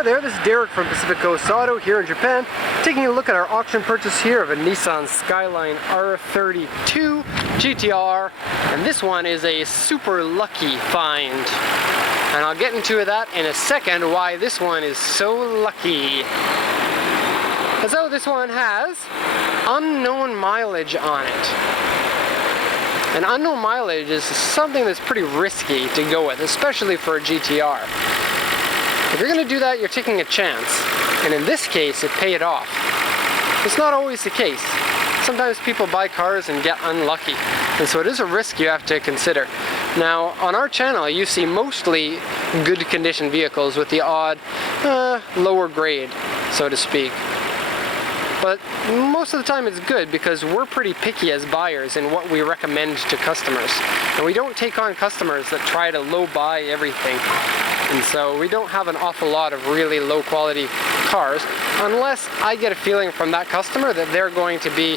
Hi there, this is Derek from Pacific Coast Auto here in Japan, taking a look at our auction purchase here of a Nissan Skyline R32 GTR, and this one is a super lucky find. And I'll get into that in a second, why this one is so lucky. So this one has unknown mileage on it. And unknown mileage is something that's pretty risky to go with, especially for a GTR. If you're going to do that, you're taking a chance. And in this case, it paid off. It's not always the case. Sometimes people buy cars and get unlucky. And so it is a risk you have to consider. Now, on our channel, you see mostly good condition vehicles with the odd lower grade, so to speak. But most of the time it's good because we're pretty picky as buyers in what we recommend to customers. And we don't take on customers that try to low buy everything. And so we don't have an awful lot of really low quality cars unless I get a feeling from that customer that they're going to be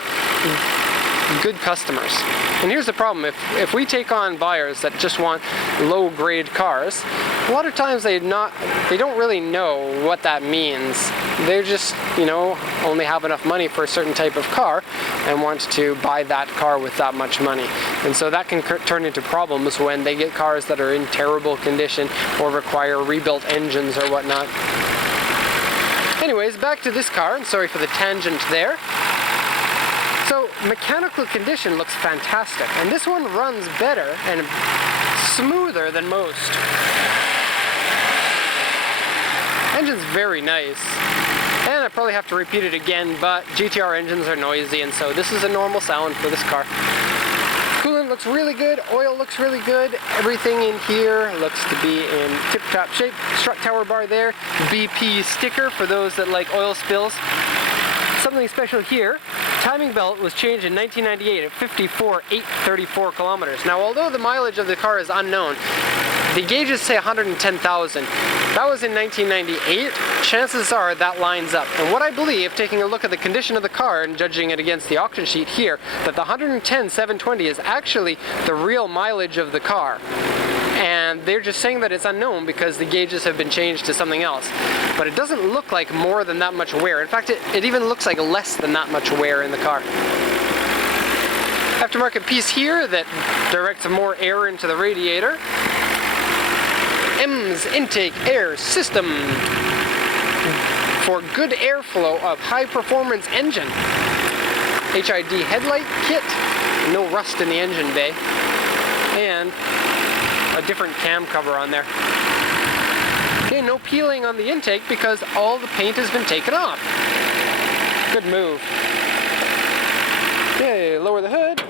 good customers. And here's the problem, if we take on buyers that just want low grade cars, a lot of times they don't really know what that means. They just, only have enough money for a certain type of car and want to buy that car with that much money. And so that can turn into problems when they get cars that are in terrible condition or require rebuilt engines or whatnot. Anyways, back to this car, and sorry for the tangent there. So, mechanical condition looks fantastic, and this one runs better and smoother than most. Engine's very nice, and I probably have to repeat it again, but GTR engines are noisy, and so this is a normal sound for this car. Coolant looks really good, oil looks really good, everything in here looks to be in tip-top shape. Strut tower bar there, BP sticker for those that like oil spills. Something special here, timing belt was changed in 1998 at 54,834 kilometers. Now, although the mileage of the car is unknown, the gauges say 110,000. That was in 1998. Chances are that lines up. And what I believe, taking a look at the condition of the car and judging it against the auction sheet here, that the 110,720 is actually the real mileage of the car. And they're just saying that it's unknown because the gauges have been changed to something else. But it doesn't look like more than that much wear. In fact, it even looks like less than that much wear in the car. Aftermarket piece here that directs more air into the radiator. EMS intake air system for good airflow of high performance engine. HID headlight kit, no rust in the engine bay, and a different cam cover on there. Okay, no peeling on the intake because all the paint has been taken off. Good move. Okay, lower the hood,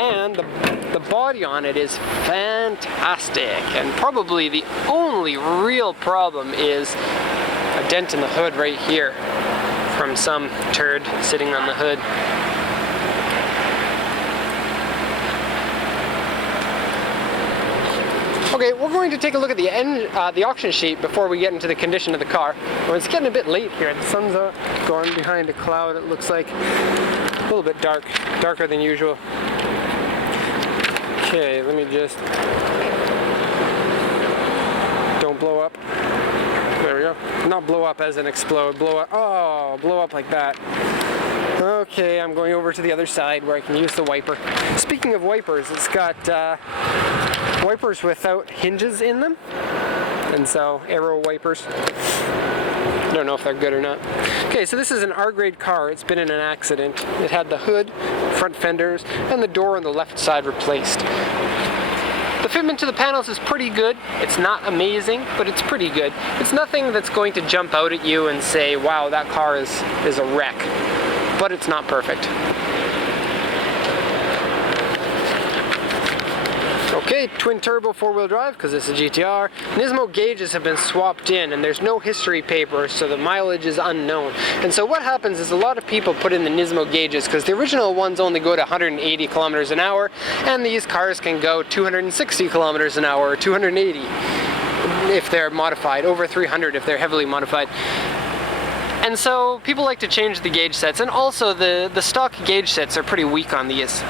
and the body on it is fantastic. And probably the only real problem is a dent in the hood right here from some turd sitting on the hood. Okay, we're going to take a look at the auction sheet before we get into the condition of the car. Well, it's getting a bit late here. The sun's going behind a cloud, it looks like. A little bit darker than usual. Okay, let me just... Don't blow up. There we go. Not blow up as in explode, blow up. Oh, blow up like that. Okay, I'm going over to the other side where I can use the wiper. Speaking of wipers, it's got wipers without hinges in them, and so aero wipers. I don't know if they're good or not. Okay, so this is an R-grade car. It's been in an accident. It had the hood, front fenders, and the door on the left side replaced. The fitment to the panels is pretty good. It's not amazing, but it's pretty good. It's nothing that's going to jump out at you and say, wow, that car is a wreck. But it's not perfect. Okay, twin turbo 4-wheel drive because it's a GTR. Nismo gauges have been swapped in and there's no history paper, so the mileage is unknown. And so what happens is a lot of people put in the Nismo gauges because the original ones only go to 180 kilometers an hour, and these cars can go 260 kilometers an hour or 280 if they're modified, over 300 if they're heavily modified. And so people like to change the gauge sets, and also the stock gauge sets are pretty weak on these.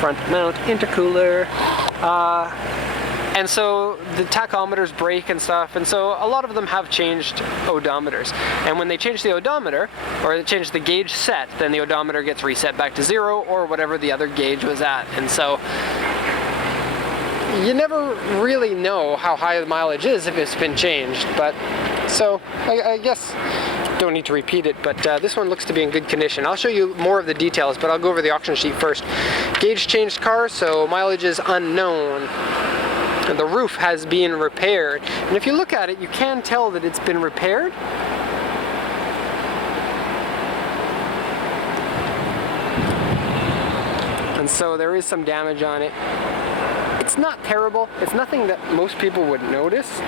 Front mount intercooler. And so the tachometers break and stuff, and so a lot of them have changed odometers. And when they change the odometer, or they change the gauge set, then the odometer gets reset back to 0 or whatever the other gauge was at. And so you never really know how high the mileage is if it's been changed. But so I guess don't need to repeat it, but this one looks to be in good condition. I'll show you more of the details, but I'll go over the auction sheet first. Gauge changed car, so mileage is unknown. And the roof has been repaired. And if you look at it, you can tell that it's been repaired. And so there is some damage on it. It's not terrible. It's nothing that most people would notice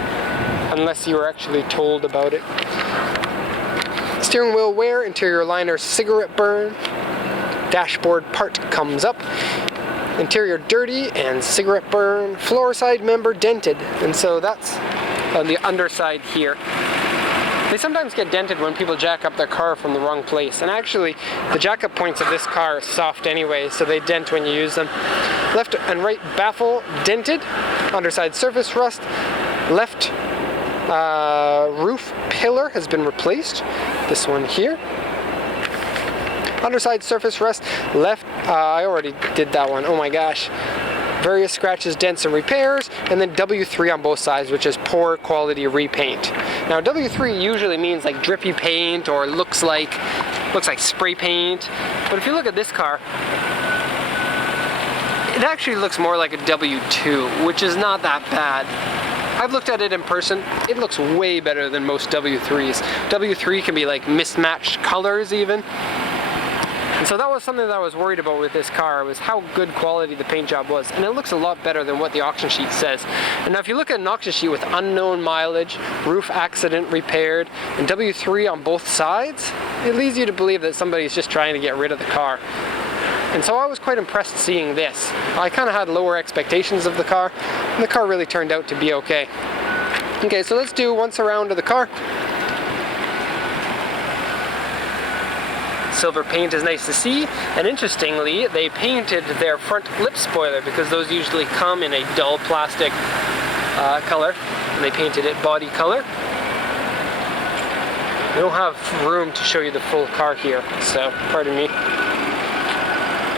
unless you were actually told about it. Steering wheel wear, interior liner cigarette burn, dashboard part comes up, interior dirty and cigarette burn, floor side member dented, and so that's on the underside here. They sometimes get dented when people jack up their car from the wrong place, and actually the jack up points of this car are soft anyway, so they dent when you use them. Left and right baffle dented, underside surface rust, left roof pillar has been replaced, this one here. Underside surface rust, left, I already did that one, oh my gosh. Various scratches, dents, and repairs, and then W3 on both sides, which is poor quality repaint. Now W3 usually means like drippy paint or looks like spray paint, but if you look at this car, it actually looks more like a W2, which is not that bad. I've looked at it in person, it looks way better than most W3s. W3 can be like mismatched colors even. And so that was something that I was worried about with this car, was how good quality the paint job was. And it looks a lot better than what the auction sheet says. And now if you look at an auction sheet with unknown mileage, roof accident repaired, and W3 on both sides, it leads you to believe that somebody's just trying to get rid of the car. And so I was quite impressed seeing this. I kind of had lower expectations of the car, and the car really turned out to be okay. Okay, so let's do once around to the car. Silver paint is nice to see, and interestingly, they painted their front lip spoiler because those usually come in a dull plastic color, and they painted it body color. We don't have room to show you the full car here, so pardon me.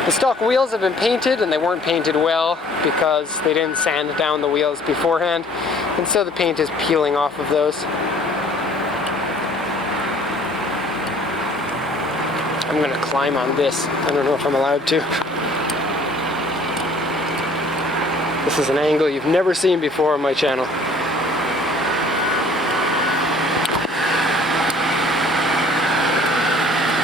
The stock wheels have been painted, and they weren't painted well because they didn't sand down the wheels beforehand, and so the paint is peeling off of those. I'm gonna climb on this. I don't know if I'm allowed to. This is an angle you've never seen before on my channel.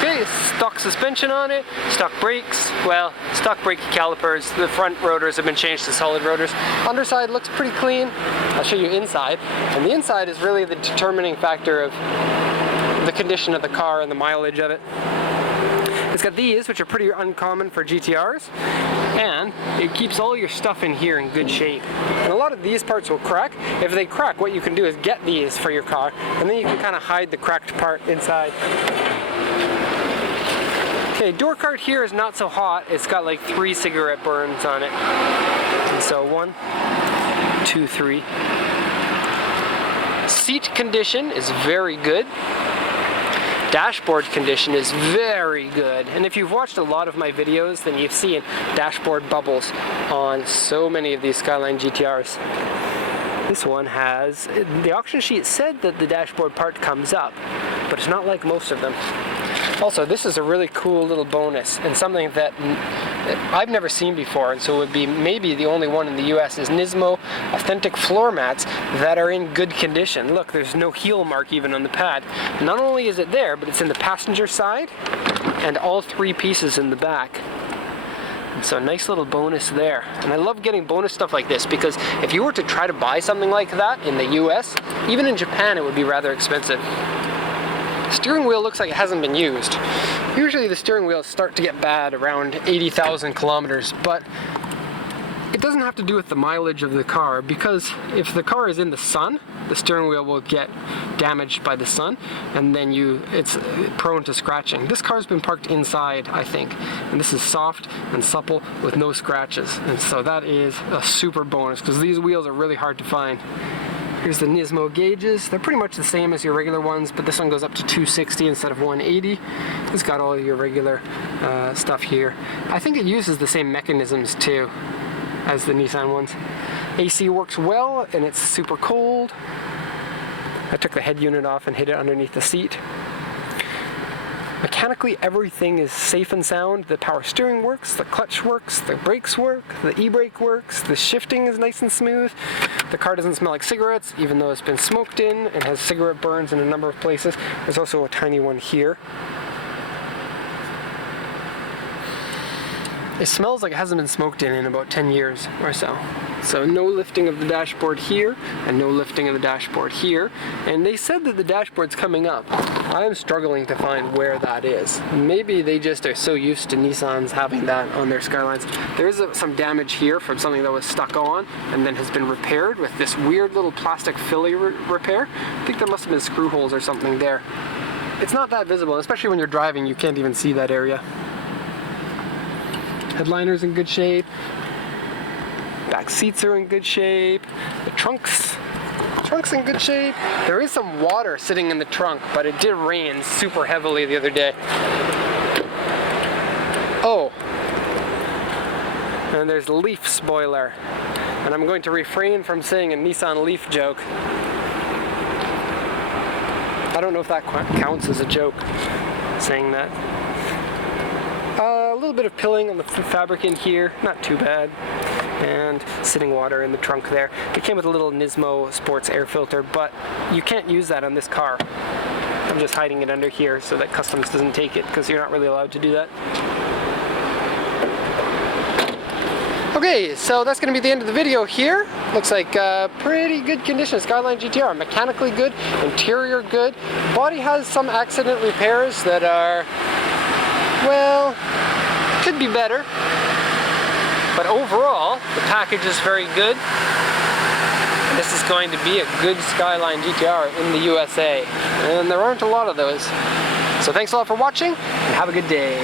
Okay, stock suspension on it, stock brakes, well, stock brake calipers. The front rotors have been changed to solid rotors. Underside looks pretty clean. I'll show you inside. And the inside is really the determining factor of the condition of the car and the mileage of it. It's got these, which are pretty uncommon for GTRs, and it keeps all your stuff in here in good shape. And a lot of these parts will crack. If they crack, what you can do is get these for your car, and then you can kind of hide the cracked part inside. Okay, door cart here is not so hot. It's got like 3 cigarette burns on it. And so 1, 2, 3. Seat condition is very good. Dashboard condition is very good, and if you've watched a lot of my videos, then you've seen dashboard bubbles on so many of these Skyline GTRs. This one has, the auction sheet said that the dashboard part comes up, but it's not like most of them. Also, this is a really cool little bonus, and something that I've never seen before, and so it would be maybe the only one in the US, is Nismo authentic floor mats that are in good condition. Look, there's no heel mark even on the pad. Not only is it there, but it's in the passenger side and all 3 pieces in the back. And so a nice little bonus there. And I love getting bonus stuff like this because if you were to try to buy something like that in the US, even in Japan it would be rather expensive. Steering wheel looks like it hasn't been used. Usually the steering wheels start to get bad around 80,000 kilometers, but It doesn't have to do with the mileage of the car, because if the car is in the sun, the steering wheel will get damaged by the sun, and then it's prone to scratching. This car's been parked inside, I think, and this is soft and supple with no scratches, and so that is a super bonus, because these wheels are really hard to find. Here's the Nismo gauges. They're pretty much the same as your regular ones, but this one goes up to 260 instead of 180. It's got all your regular stuff here. I think it uses the same mechanisms too as the Nissan ones. AC works well, and it's super cold. I took the head unit off and hid it underneath the seat. Mechanically, everything is safe and sound. The power steering works, the clutch works, the brakes work, the e-brake works, the shifting is nice and smooth. The car doesn't smell like cigarettes, even though it's been smoked in and has cigarette burns in a number of places. There's also a tiny one here. It smells like it hasn't been smoked in about 10 years or so. So no lifting of the dashboard here, and no lifting of the dashboard here. And they said that the dashboard's coming up. I'm struggling to find where that is. Maybe they just are so used to Nissans having that on their Skylines. There is some damage here from something that was stuck on and then has been repaired with this weird little plastic filly repair. I think there must have been screw holes or something there. It's not that visible, especially when you're driving, you can't even see that area. Headliner's in good shape. Back seats are in good shape. The trunk's in good shape. There is some water sitting in the trunk, but it did rain super heavily the other day. Oh, and there's Leaf spoiler. And I'm going to refrain from saying a Nissan Leaf joke. I don't know if that counts as a joke, saying that. A little bit of pilling on the fabric in here, not too bad. And sitting water in the trunk there. It came with a little Nismo sports air filter, but you can't use that on this car. I'm just hiding it under here so that customs doesn't take it, because you're not really allowed to do that. Okay, so that's going to be the end of the video here. Looks like pretty good condition. Skyline GTR, mechanically good, interior good. Body has some accident repairs that are, well, could be better. But overall, the package is very good. This is going to be a good Skyline GTR in the USA. And there aren't a lot of those. So thanks a lot for watching, and have a good day.